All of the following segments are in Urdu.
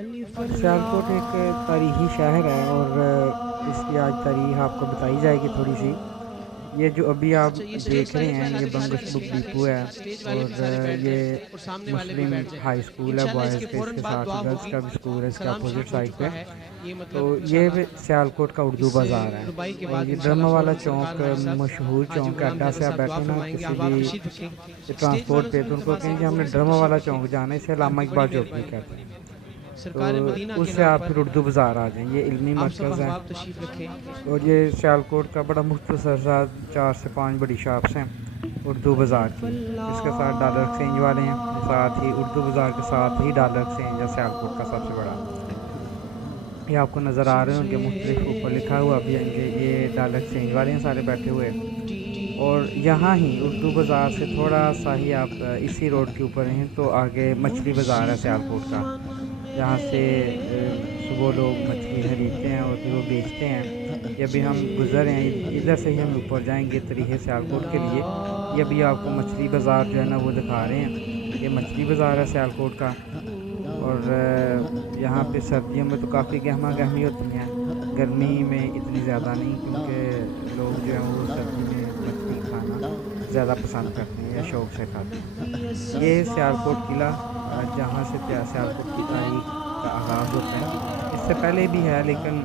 سیالکوٹ ایک تاریخی شہر ہے اور اس کی آج تاریخ آپ کو بتائی جائے گی تھوڑی سی۔ یہ جو ابھی آپ دیکھ رہے ہیں یہ بنگس بک ڈپو ہے اور یہ مسلم ہائی اسکول ہے بوائز کے، اس کے ساتھ گرلس کا بھی اسکول ہے اس کے اپوزٹ سائڈ پہ۔ تو یہ سیالکوٹ کا اردو بازار ہے اور یہ ڈرما والا چوک مشہور چوک ہے۔ اڈا سے آپ بیٹھے نا کسی بھی ٹرانسپورٹ پہ تو ان کو کہیں کہ ہم نے ڈرما والا چوک جانا ہے، اسے علامہ اقبال چوک بھی کہتے ہیں، تو اس سے آپ پھر اردو بازار آ جائیں۔ یہ علمی مرکز ہے اور یہ سیالکوٹ کا بڑا مختصر سا 4 سے 5 بڑی شاپس ہیں اردو بازار کی۔ اس کے ساتھ ڈالر ایکسچینج والے ہیں، ساتھ ہی اردو بازار کے ساتھ ہی ڈالر ایکسچینج ہے سیالکوٹ کا سب سے بڑا۔ یہ آپ کو نظر آ رہے ہوں کہ مختلف اوپر لکھا ہوا بھی ہے کہ یہ ڈالر ایکسچینج والے ہیں سارے بیٹھے ہوئے۔ اور یہاں ہی اردو بازار سے تھوڑا سا ہی آپ اسی روڈ کے اوپر ہیں تو آگے مچھلی بازار ہے سیالکوٹ کا، جہاں سے صبح لوگ مچھلی خریدتے ہیں اور پھر وہ بیچتے ہیں۔ یہ ابھی ہم گزر رہے ہیں، ادھر سے ہی ہم اوپر جائیں گے طریحے سیالکوٹ کے لیے۔ یہ ابھی آپ کو مچھلی بازار جو ہے نا وہ دکھا رہے ہیں، یہ مچھلی بازار ہے سیالکوٹ کا۔ اور یہاں پہ سردیوں میں تو کافی گہما گہمی ہوتی ہیں، گرمی میں اتنی زیادہ نہیں، کیونکہ لوگ جو ہیں وہ سردی میں مچھلی کھانا زیادہ پسند کرتے ہیں یا شوق سے کھاتے ہیں۔ یہ سیالکوٹ قلعہ جہاں سے سیالکوٹ کی تاریخ کا آغاز ہوتا ہے، اس سے پہلے بھی ہے لیکن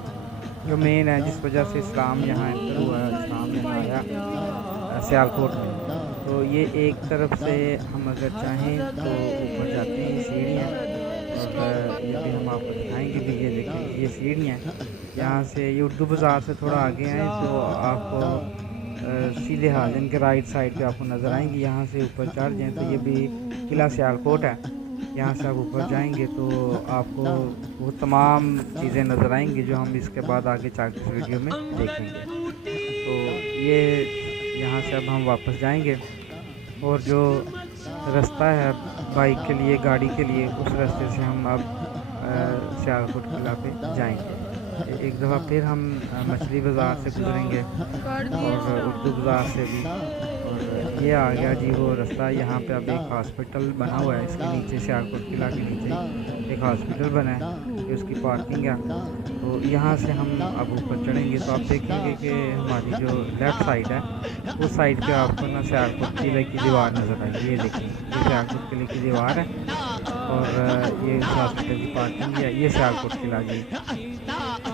جو مین ہے جس وجہ سے اسلام یہاں انٹر ہوا، اسلام یہاں آیا سیالکوٹ میں، تو یہ ایک طرف سے ہم اگر چاہیں تو اوپر جاتے ہیں، یہ سیڑھیاں ہیں اور یہ بھی ہم آپ کو دکھائیں گے بھی۔ یہ دیکھیں یہ سیڑھیاں ہیں، یہاں سے یہ اردو بازار سے تھوڑا آگے آئیں تو آپ کو سیدھے حاضن کے رائٹ سائڈ پہ آپ کو نظر آئیں گی، یہاں سے اوپر چڑھ جائیں تو یہ بھی قلعہ سیالکوٹ ہے۔ یہاں سے آپ اوپر جائیں گے تو آپ کو وہ تمام چیزیں نظر آئیں گی جو ہم اس کے بعد آگے چل کے اس ویڈیو میں دیکھیں گے۔ تو یہ یہاں سے اب ہم واپس جائیں گے اور جو رستہ ہے بائک کے لیے، گاڑی کے لیے، اس راستے سے ہم اب سیالکوٹ قلعہ پہ جائیں گے۔ ایک دفعہ پھر ہم مچھلی بازار سے گزریں گے اور اردو بازار سے بھی، اور یہ آ گیا جی وہ رستہ۔ یہاں پہ اب ایک ہاسپٹل بنا ہوا ہے، اس کے نیچے سیالکوٹ قلعہ کے نیچے ایک ہاسپٹل بنا ہے، یہ اس کی پارکنگ ہے۔ تو یہاں سے ہم اب اوپر چڑھیں گے تو آپ دیکھیں گے کہ ہماری جو لیفٹ سائڈ ہے اس سائڈ پہ آپ کو نا سیالکوٹ قلعے کی دیوار نظر آئے گی۔ یہ دیکھیں یہ سیالکوٹ قلعے کی دیوار ہے اور یہ اس ہاسپٹل کی پارکنگ ہے۔ یہ سیالکوٹ قلعہ جی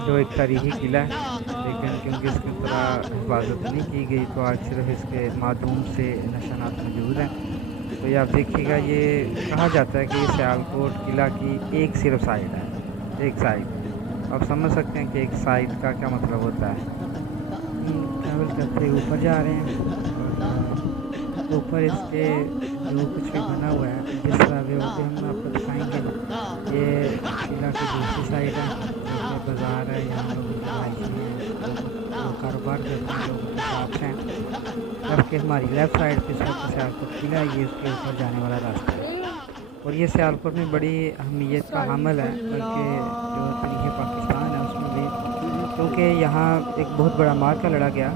جو ایک تاریخی قلعہ ہے، لیکن کیونکہ اس کی طرح حفاظت نہیں کی گئی تو آج صرف اس کے معدوم سے نشانات موجود ہیں۔ تو یہ آپ دیکھیے گا، یہ کہا جاتا ہے کہ یہ سیالکوٹ قلعہ کی ایک صرف سائڈ ہے، ایک سائڈ۔ آپ سمجھ سکتے ہیں کہ ایک سائڈ کا کیا مطلب ہوتا ہے۔ ٹریول کرتے اوپر جا رہے ہیں اور اوپر اس کے جو کچھ بھی بنا ہوا ہے جس طرح بھی وہ بھی ہم آپ کو دکھائیں گے۔ یہ قلعہ کی دوسری سائڈ ہے جو کہ بازار ہے، یہاں لوگوں کی رہائشی ہیں، لوگ کاروبار کرتے ہیں، لوگوں کی شاپس ہیں، جبکہ ہماری لیفٹ سائڈ پہ اس وقت سیالکوٹ قلعہ یہ اس کے اوپر جانے والا راستہ ہے۔ اور یہ سیالکوٹ میں بڑی اہمیت کا حامل ہے، بلکہ جو تاریخ پاکستان ہے اس میں بھی، کیونکہ یہاں ایک بہت بڑا معرکہ لڑا گیا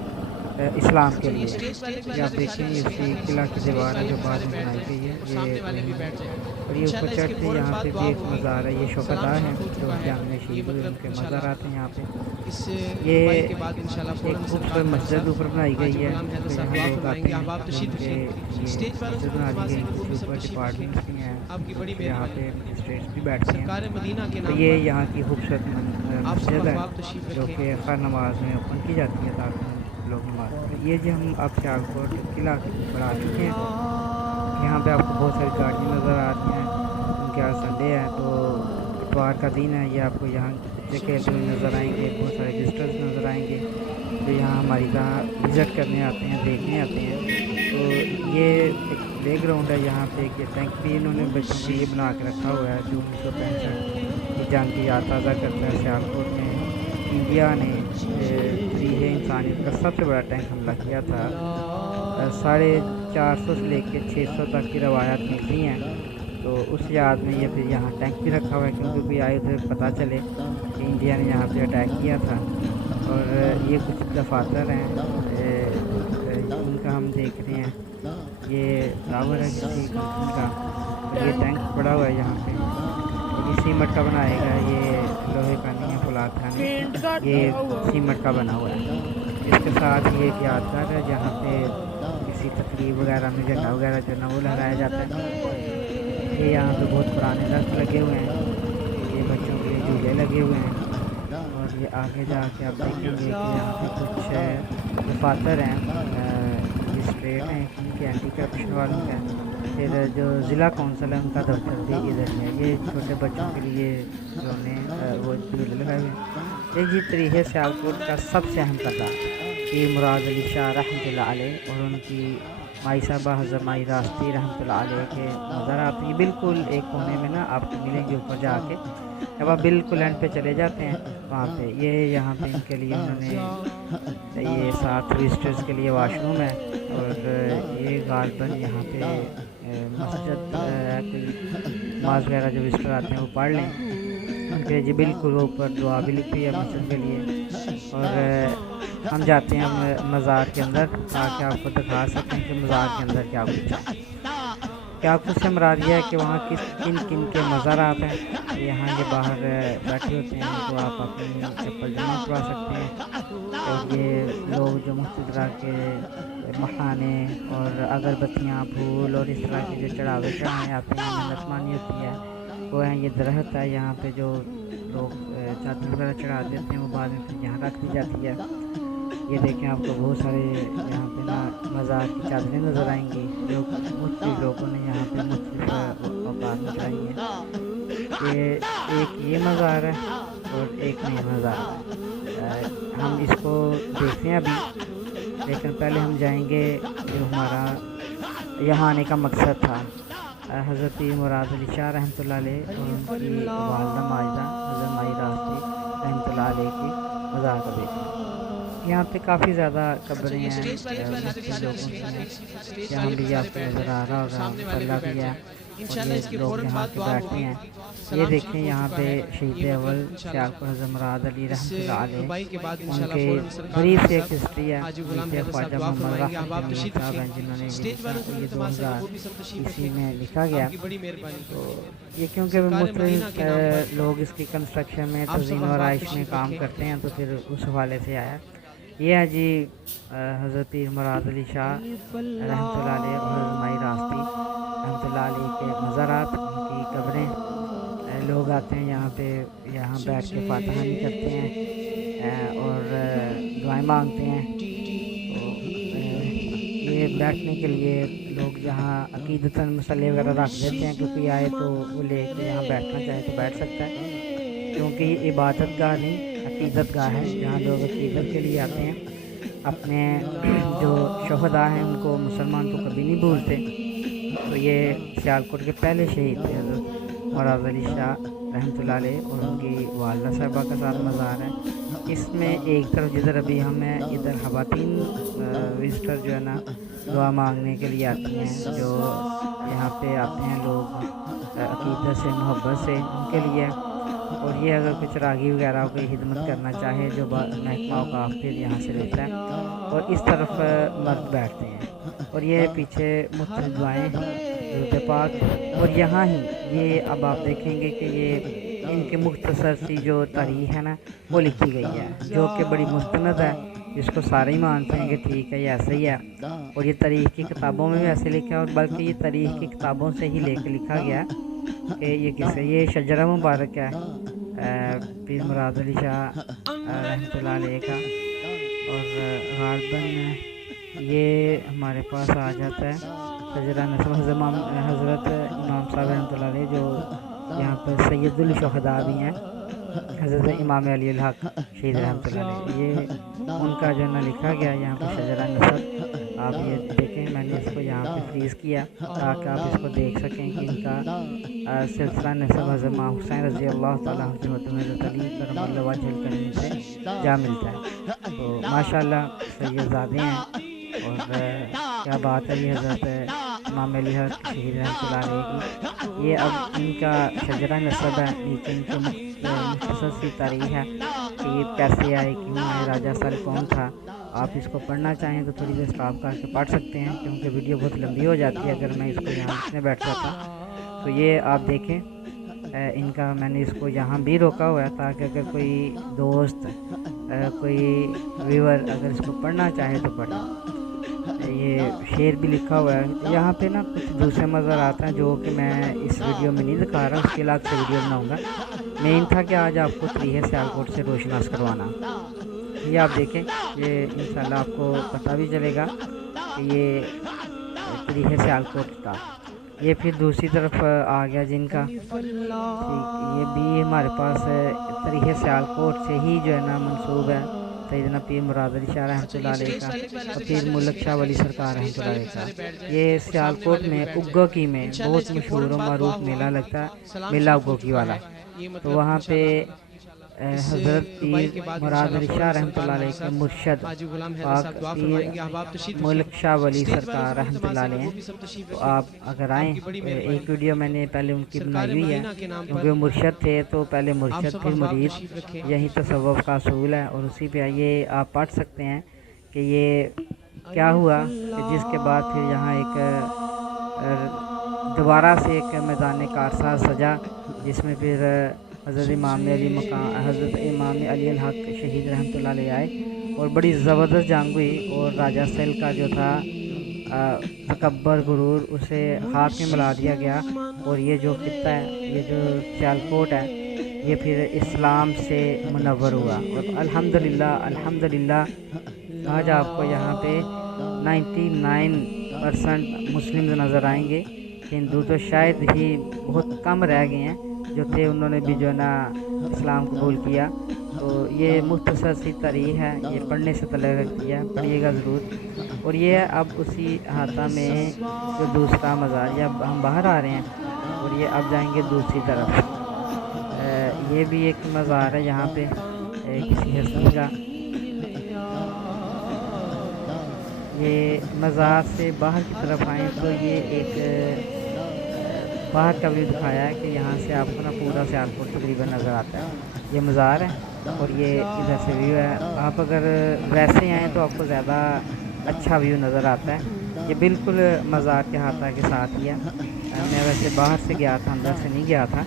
اسلام کے لیے۔ یہ آپ دیکھیں اسی قلعہ کی دیوار ہے جو بعد میں بنائی گئی ہے، یہ وہی ہے۔ اور یہ اوپر چڑھتے یہاں پہ بھی ایک مزار ہے، یہ شہداء ہیں جو جنگ میں شہید ہوئے، ان کے مزارات ہیں یہاں پہ۔ یہ ایک خوبصورت مسجد اوپر بنائی گئی ہے کہ یہاں لوگ آتے ہیں، ان کے لیے مسجد بنا دی گئی، اس کے اوپر ڈپارٹمنٹس بھی ہیں، یہاں پہ مجسٹریٹس بھی بیٹھتے ہیں۔ تو یہ یہاں کی خوبصورت مسجد ہے جو کہ ہر نماز میں اوپن کی جاتی ہے تاکہ لوگ نماز پڑھیں۔ یہ جی ہم اب سیالکوٹ قلعہ کے اوپر آ چکے ہیں، یہاں پہ آپ کو بہت ساری گاڑیاں نظر آ رہی ہیں کیونکہ آج سنڈے ہے تو اتوار کا دن ہے۔ یہ آپ کو یہاں بچے کھیلتے ہوئے نظر آئیں گے، بہت سارے وزٹرز نظر آئیں گے جو یہاں ہماری طرح وزٹ کرنے آتے ہیں، دیکھنے آتے ہیں۔ تو یہ ایک پلے گراؤنڈ ہے، یہاں پہ ایک یہ ٹینک بھی انہوں نے بچوں کے لیے بنا کے رکھا ہوا ہے جو 1965 کی جنگ کی یاد تازہ کرتا ہے۔ سیالکوٹ میں انڈیا نے تاریخ انسانیت کا سب سے بڑا ٹینک حملہ کیا تھا، 450 سے لے کے 600 تک کی روایات ملتی ہیں، تو اس یاد میں یہ پھر یہاں ٹینک بھی رکھا ہوا ہے کیونکہ کوئی آئے ادھر پتہ چلے کہ انڈیا نے یہاں پہ اٹیک کیا تھا۔ اور یہ کچھ دفاتر ہیں ان کا ہم دیکھ رہے ہیں، یہ ٹاور ہے کسی کمپنی کا اور یہ ٹینک پڑا ہوا ہے یہاں پہ، اور یہ سیمٹ کا بنایا گیا ہے، ساتھ ہے یہ سیمنٹ کا بنا ہوا ہے. اس کے ساتھ یہ ایک یادگار ہے جہاں پہ کسی تقریب وغیرہ میں جھنڈا وغیرہ جو ہے وہ لہرایا جاتا ہے. یہ یہاں پہ بہت پرانے درخت لگے ہوئے ہیں, یہ بچوں کے لیے جھولے لگے ہوئے ہیں. اور یہ آگے جا کے آپ دیکھیں گے کہ یہاں پہ کچھ دفاتر ہیں, مجسٹریٹ ہیں ان کے اینٹی کرپشن والوں کا. پھر جو ضلع کونسل ہے ان کا دفتر بھی ادھر ہے. یہ چھوٹے بچوں کے لیے جو وہ جھولے لگائے ہوئے ہیں. یہ جی تاریخ سیالکوٹ کا سب سے اہم کردار پیر مراد علی شاہ رحمۃ اللہ علیہ اور ان کی مائی صاحبہ حضرت مائی راستی رحمۃ اللہ علیہ کے مزارات. یہ بالکل ایک کونے میں نا آپ کو ملیں گے اوپر جا کے, جب آپ بالکل اینڈ پہ چلے جاتے ہیں وہاں پہ یہ یہاں پہ ان کے لیے انہوں نے یہ 7 وزٹرز کے لیے واش روم ہے. اور یہ غالباً یہاں پہ مسجد کوئی نماز وغیرہ جو وزٹر آتے ہیں وہ پڑھ لیں ان کے جی بالکل اوپر دعا بھی لکھی ہے مسجد کے لیے. اور ہم جاتے ہیں مزار کے اندر تاکہ آپ کو دکھا سکیں کہ مزار کے اندر کیا کچھ ہے. کیا کچھ سے مراد یہ ہے کہ وہاں کن کن کے مزارات ہیں. یہاں یہ باہر بیٹھے ہوتے ہیں تو آپ اپنی چپل جمع کروا سکتے ہیں. اور یہ لوگ جو مختلف طرح کے مکھانے اور اگربتیاں پھول اور اس طرح کے جو چڑھاوے چڑھانے آتے ہیں منت مانی ہوتی ہے وہ ہیں. یہ درخت ہے یہاں پہ جو لوگ چادر وغیرہ چڑھا دیتے ہیں وہ بعد میں پھر یہاں رکھ دی جاتی ہے. یہ دیکھیں آپ کو بہت سارے یہاں پہ نا مزار کی چادریں نظر آئیں گی جو مختلف لوگوں نے یہاں پہ مختلف اوقات میں چڑھائی ہیں. ایک یہ مزار ہے اور ایک نیا مزار ہے. ہم اس کو دیکھتے ہیں ابھی, لیکن پہلے ہم جائیں گے جو ہمارا یہاں آنے کا مقصد تھا. حضرت مراد علی شاہ رحمۃ اللہ علیہ اور ان کی والدہ ماجدہ حضرت مائی راستی رحمۃ اللہ علیہ کی مزار کو دیکھیں. یہاں پہ کافی زیادہ قبریں ہیں مختلف لوگوں کی ہیں. یہاں بھی آپ کو نظر آ رہا ہوگا مسلح بھی ہے اور یہ لوگ یہاں پہ بیٹھتے ہیں. یہ دیکھیں یہاں پہ شہید اول سیالکوٹ حضرت مراد علی رحمۃ اللہ علیہ ان کے بریف سے ایک ہسٹری ہے. جیسے خواجہ محمد رحمت امین صاحب ہیں جنہوں نے یہ 2000 میں لکھا گیا. تو یہ کیونکہ مختلف لوگ اس کی کنسٹرکشن میں تزئین و آرائش میں کام کرتے ہیں تو پھر اس حوالے سے آیا. یہ ہے جی حضرت پیر مراد علی شاہ رحمۃ اللہ علیہ اور حضرت مائی راستی رحمۃ اللہ علیہ کے مزارات, ان کی قبریں. لوگ آتے ہیں یہاں پہ, یہاں بیٹھ کے فاتحانی کرتے ہیں اور دعائیں مانگتے ہیں. تو یہ بیٹھنے کے لیے لوگ یہاں عقیدتاً مسلح وغیرہ رکھ دیتے ہیں کہ کوئی آئے تو وہ لے کے یہاں بیٹھنا چاہے تو بیٹھ سکتا ہے. کیونکہ یہ عبادت گاہ نہیں عقیدت گاہ ہے جہاں لوگ عقیدت کے لیے آتے ہیں. اپنے جو شہداء ہیں ان کو مسلمان کو کبھی نہیں بھولتے. تو یہ سیالکوٹ کے پہلے شہید تھے حضرت مراد علی شاہ رحمۃ اللہ علیہ اور ان کی والدہ صاحبہ کا ساتھ مزار ہے. اس میں ایک طرف جدھر ابھی ہم ہیں ادھر خواتین وزٹر جو ہے نا دعا مانگنے کے لیے آتی ہیں. جو یہاں پہ آتے ہیں لوگ عقیدت سے محبت سے ان کے لیے. اور یہ اگر کچھ راگی وغیرہ کوئی خدمت کرنا چاہے جو محکمہ اوقاف پھر یہاں سے لیتا ہے. اور اس طرف مرد بیٹھتے ہیں اور یہ پیچھے مختلف دعائیں درود پاک. اور یہاں ہی یہ اب آپ دیکھیں گے کہ یہ ان کے مختصر سی جو تاریخ ہے نا وہ لکھی گئی ہے جو کہ بڑی مستند ہے, جس کو سارے ہی مانتے ہیں کہ ٹھیک ہے یہ ایسے ہی ہے. اور یہ تاریخ کی کتابوں میں بھی ایسے لکھا ہے اور بلکہ یہ تاریخ کی کتابوں سے ہی لے کے لکھا گیا کہ یہ کس ہے. یہ شجرہ مبارک ہے پیر مراد علی شاہ رحمۃ اللہ علیہ کا. اور غالباً یہ ہمارے پاس آ جاتا ہے شجرہ نسب حضرت امام صاحب رحمۃ اللہ علیہ جو یہاں پر سید الشہداء بھی ہیں حضرت امام علی الحق شہید رحمۃ اللہ علیہ. یہ ان کا جو نا لکھا گیا یہاں پہ شجرہ نسب. آپ یہ دیکھیں میں نے اس کو یہاں پہ فریز کیا تاکہ آپ اس کو دیکھ سکیں کہ ان کا سلسلہ نسب حضرت امام حسین رضی اللہ تعالیٰ عنہ حضرت علی کرم اللہ وجہ الکریم سے جا ملتا ہے. تو ماشاءاللہ سید زادے ہیں اور کیا بات ہے. یہ حضرت امام علی حق شہید رحمۃ اللہ علیہ کی یہ اب ان کا شجرہ نسب ہے. نیچے ان کے مختصر سی تاریخ ہے کہ یہ کیسے آئے کیوں آئے راجہ سال کون تھا. آپ اس کو پڑھنا چاہیں تو تھوڑی دیر اسٹاپ کر کے پڑھ سکتے ہیں کیونکہ ویڈیو بہت لمبی ہو جاتی ہے اگر میں اس کو یہاں لکھنے بیٹھ جاتا. تو یہ آپ دیکھیں ان کا میں نے اس کو یہاں بھی روکا ہوا ہے تاکہ اگر کوئی دوست کوئی ویور اگر اس کو پڑھنا چاہے تو پڑھے. یہ شعر بھی لکھا ہوا ہے یہاں پہ نا. کچھ دوسرے مظہر آتے ہیں جو کہ میں اس ویڈیو میں نہیں دکھا رہا, اس کے الگ سے ویڈیو بناؤں گا. مین تھا کہ آج آپ کو تریحِ سیالکوٹ سے روشناس کروانا. یہ آپ دیکھیں, یہ انشاءاللہ آپ کو پتہ بھی چلے گا کہ یہ تریحِ سیالکوٹ تھا. یہ پھر دوسری طرف آ گیا جن کا, یہ بھی ہمارے پاس تریحِ سیالکوٹ سے ہی جو ہے نا منسوب ہے سیدنا پیر مراد علی شاہ رحمۃ اللہ علیہ کا اور پیر ملک شاہ ولی سرکار رحمۃ اللہ علیہ کا. یہ سیالکوٹ میں اگو کی میں بہت مشہور و معروف میلہ لگتا ہے, میلہ اگو کی والا. تو وہاں پہ حضرت پیر مراد علی شاہ رحمۃ اللہ علیہ کے مرشد پاک پیر ملک شاہ ولی سرکار رحمۃ اللہ علیہ ہیں. تو آپ اگر آئیں, ایک ویڈیو میں نے پہلے ان کی بنائی ہوئی ہے کیونکہ وہ مرشد تھے تو پہلے مرشد پھر مرید, یہی تصوف کا اصول ہے. اور اسی پہ یہ آپ پڑھ سکتے ہیں کہ یہ کیا ہوا کہ جس کے بعد پھر یہاں ایک دوبارہ سے ایک میدان کارساز سجا جس میں پھر حضرت امام علی الحق شہید رحمۃ اللہ علیہ آئے اور بڑی زبردست جنگ ہوئی. اور راجہ سیل کا جو تھا تکبر غرور اسے ہاتھ میں ملا دیا گیا. اور یہ جو خطہ ہے, یہ جو سیالکوٹ ہے, یہ پھر اسلام سے منور ہوا. اور الحمدللہ آج آپ کو یہاں پہ 99% مسلم نظر آئیں گے. ہندو تو شاید ہی بہت کم رہ گئے ہیں جو تھے, انہوں نے بھی جو ہے نا اسلام قبول کیا. تو یہ مختصر سی تاریخ ہے, یہ پڑھنے سے طلب رکھتی ہے, پڑھیے گا ضرور. اور یہ اب اسی احاطہ میں جو دوسرا مزار, یہ اب ہم باہر آ رہے ہیں اور یہ اب جائیں گے دوسری طرف. یہ بھی ایک مزار ہے یہاں پہ کسی ہستی کا. یہ مزار سے باہر کی طرف آئیں تو یہ ایک باہر کا ویو دکھایا ہے کہ یہاں سے آپ کو نا پورا سیالکوٹ تقریباً نظر آتا ہے. یہ مزار ہے اور یہ ادھر سے ویو ہے. آپ اگر ویسے آئیں تو آپ کو زیادہ اچھا ویو نظر آتا ہے. یہ بالکل مزار کے احاطہ کے ساتھ ہی ہے. میں ویسے باہر سے گیا تھا, اندر سے نہیں گیا تھا.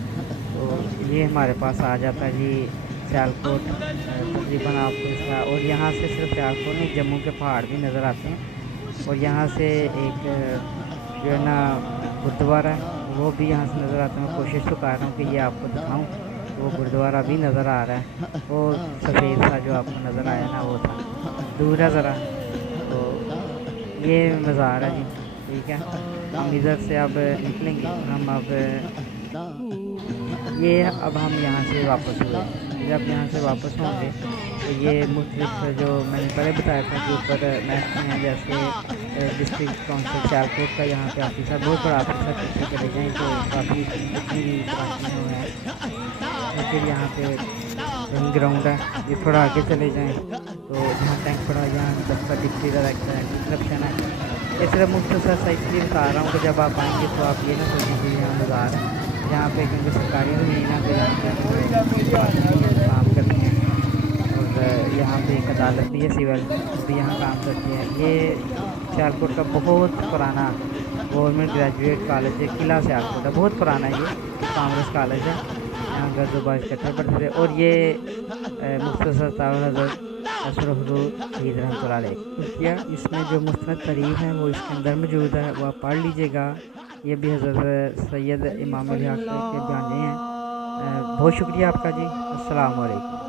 تو یہ ہمارے پاس آ جاتا ہے جی سیالکوٹ تقریباً آپ کو اس کا. اور یہاں سے صرف سیالکوٹ نہیں, جموں کے پہاڑ بھی نظر آتے ہیں. اور یہاں سے ایک جو ہے نا گردوارہ ہے, وہ بھی یہاں سے نظر آتا ہے. میں کوشش تو کر رہا ہوں کہ یہ آپ کو دکھاؤں. وہ گردوارہ بھی نظر آ رہا ہے, وہ سفید سا جو آپ کو نظر آیا نا وہ تھا, دور ہے ذرا. تو یہ مزار ہے جی, ٹھیک ہے. ہم ادھر سے اب نکلیں گے, ہم اب ہم یہاں سے واپس ہوئے. جب یہاں سے واپس ہوں گے تو یہ مختلف جو میں نے پہلے بتایا تھا کہ اوپر محکمے ہیں جیسے ڈسٹرکٹ کونسل سیالکوٹ کا, یہاں پہ آفس ہے, بہت بڑا آفس ہے. پیچھے چلے جائیں تو کافی اتنی بھی برانچیں ہیں. اور پھر یہاں پہ رنگ گراؤنڈ ہے. یہ تھوڑا آگے چلے جائیں تو جہاں ٹینک پڑا, یہاں دفتر ڈپٹی ڈائریکٹر ہے, ریسیپشن ہے. اس طرح مختصر سا اس لیے بتا رہا ہوں کہ جب آپ آئیں گے تو آپ یہ نہ سوچیں کہ یہاں مزار ہے. یہاں پہ کیونکہ سرکاری زمین ہے تو یہاں پہ کام کرتی ہیں. اور یہاں پہ ایک عدالت بھی ہے سول, وہ بھی یہاں کام کرتی ہے. یہ سیالکوٹ کا بہت پرانا گورنمنٹ گریجویٹ کالج ہے, قلعہ سیالکوٹ ہے, بہت پرانا ہے. یہ کامرس کالج ہے, یہاں گرد و باز اکٹھے پڑھتے تھے. اور یہ مختصر طور حضرت اشرف شہید رحمۃ اللہ علیہ کیا. اس میں جو مستند تاریخ ہے وہ اس کے اندر موجود ہے, وہ آپ پڑھ لیجیے گا. یہ بھی حضرت سید امام الحق کے بیانے ہیں. بہت شکریہ آپ کا جی. السلام علیکم.